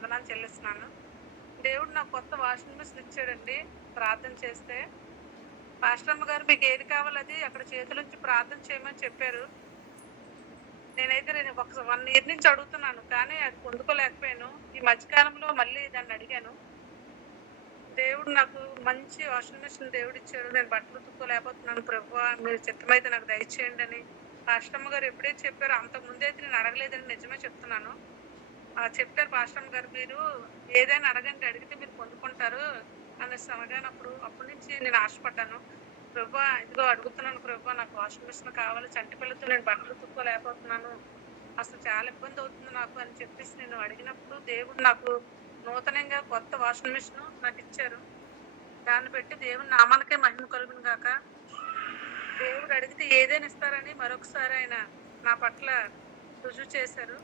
వందనాలు చెల్లిస్తున్నాను. దేవుడు నాకు కొత్త వాషింగ్ మిషన్ ఇచ్చాడండి ప్రార్థన చేస్తే. పాస్టరమ్మ గారు మీకేది కావాలో అది అక్కడ చేతులుంచి ప్రార్థన చేయమని చెప్పారు. నేను ఒక 1 ఇయర్ నుంచి అడుగుతున్నాను. కానీ అది పొందుకోలేకపోయాను. ఈ మధ్య కాలంలో మళ్ళీ దాన్నడిగాను. దేవుడు నాకు మంచి వాషింగ్ మిషన్ దేవుడిచ్చాడు. నేను బట్టలు ఉతుక్కోలేకపోతున్నాను ప్రభువా! మీరు చిత్తమైతే నాకు దయచేయండని. పాస్టరమ్మ గారు ఎప్పుడైతే చెప్పారో అంతకుముందైతే నేను అడగలేదని నిజమే చెప్తున్నాను. చెప్పారు పాస్టరమ్మ గారు, మీరు ఏదైనా అడగండి, అడిగితే మీరు పొందుకుంటారు అనేసి అనగానప్పుడు అప్పటి నుంచి నేను ఆశపడ్డాను. ప్రభువా ఇదిగో అడుగుతున్నాను ప్రభువా, నాకు వాషింగ్ మిషన్ కావాలి. చంటి పిల్లతో నేను బట్టలు ఉతుక్కోలేకపోతున్నాను. అసలు చాలా ఇబ్బంది అవుతుంది నాకు అని చెప్పేసి నేను అడిగినప్పుడు దేవుడు నాకు నూతనంగా కొత్త వాషింగ్ మిషన్ నాకు ఇచ్చారు. దాన్ని బట్టి దేవుని నామానికే మహిమ కలుగును గాక. దేవుడు అడిగితే ఏదైనా ఇస్తారని మరొకసారి ఆయన నా పట్ల రుజువు చేశారు.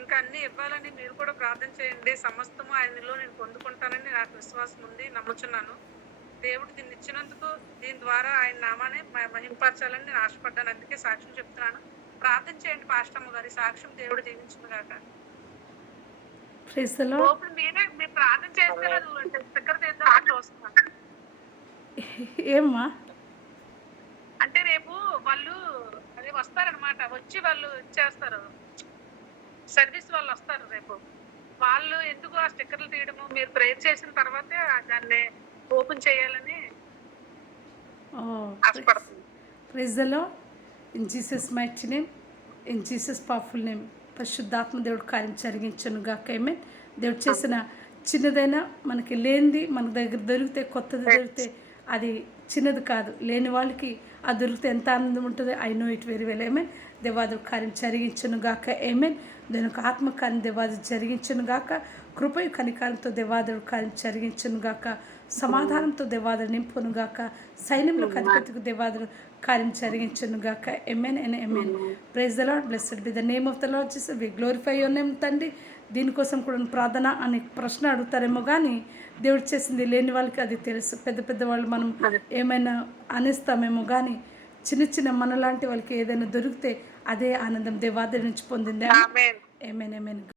ఇంకా అన్ని ఇవ్వాలని మీరు కూడా ప్రార్థన చేయండి. సమస్తము ఆయనలో నేను పొందుకుంటానని నాకు విశ్వాసం ఉంది, నమ్ముచున్నాను. దేవుడు దీన్ని ఇచ్చినందుకు దీని ద్వారా ఆయన నామాన్ని మహింపరచాలని నేను ఆశపడ్డాను. అందుకే సాక్ష్యం చెప్తున్నాను. ప్రార్థన చేయండి పాస్టమ్మ గారి సాక్ష్యం దేవుడు దీవించును గాక. మీరు ప్రార్థన చేస్తే స్టిక్కర్ తీద్దామని చూస్తున్నాను. ఏమ్మా అంటే రేపు వాళ్ళు అది వస్తారనమాట, వచ్చి వాళ్ళు ఇచ్చేస్తారు, సర్వీస్ వాళ్ళు వస్తారు రేపు. వాళ్ళు ఎందుకు ఆ స్టిక్కర్లు తీయడము, మీరు ప్రేయర్ చేసిన తర్వాతే దాన్ని ఓపెన్ చేయాలని ఆశపడుతుంది. Praise the lord. In Jesus mighty name, in Jesus powerful name పరిశుద్ధాత్మ దేవుడు కార్యం జరిగించను గాక. ఆమేన్. దేవుడు చేసిన చిన్నదైనా మనకి లేనిది మన దగ్గర దొరికితే, కొత్తది దొరికితే అది చిన్నది కాదు. లేని వాళ్ళకి అది దొరికితే ఎంత ఆనందం ఉంటుందో I know it very well. Amen. దేవాదుడు కార్యం జరిగించను గాక. ఆమేన్. దాని యొక్క ఆత్మకార్యం దేవాదుడు జరిగించను గాక. కృపయు కనికారంతో దేవాదుడు కార్యం జరిగించను గాక. సమాధానంతో దేవాదుడు నింపును గాక. సైన్యంలో అధిపతికి దేవాదుడు కార్యం జరిగించను గాక. Amen and amen. Praise the lord. Blessed be the name of the lord Jesus. We glorify your name తండ్రి. దీనికోసం కూడా ప్రార్థన అనే ప్రశ్న అడుగుతారేమో, కానీ దేవుడు చేసింది లేని వాళ్ళకి అది తెలుసు. పెద్ద పెద్ద వాళ్ళు మనం ఏమైనా అనేస్తామేమో, కానీ చిన్న చిన్న మనలాంటి వాళ్ళకి ఏదైనా దొరికితే అదే ఆనందం దేవాది నుంచి పొందింది. ఆమేన్ ఆమేన్.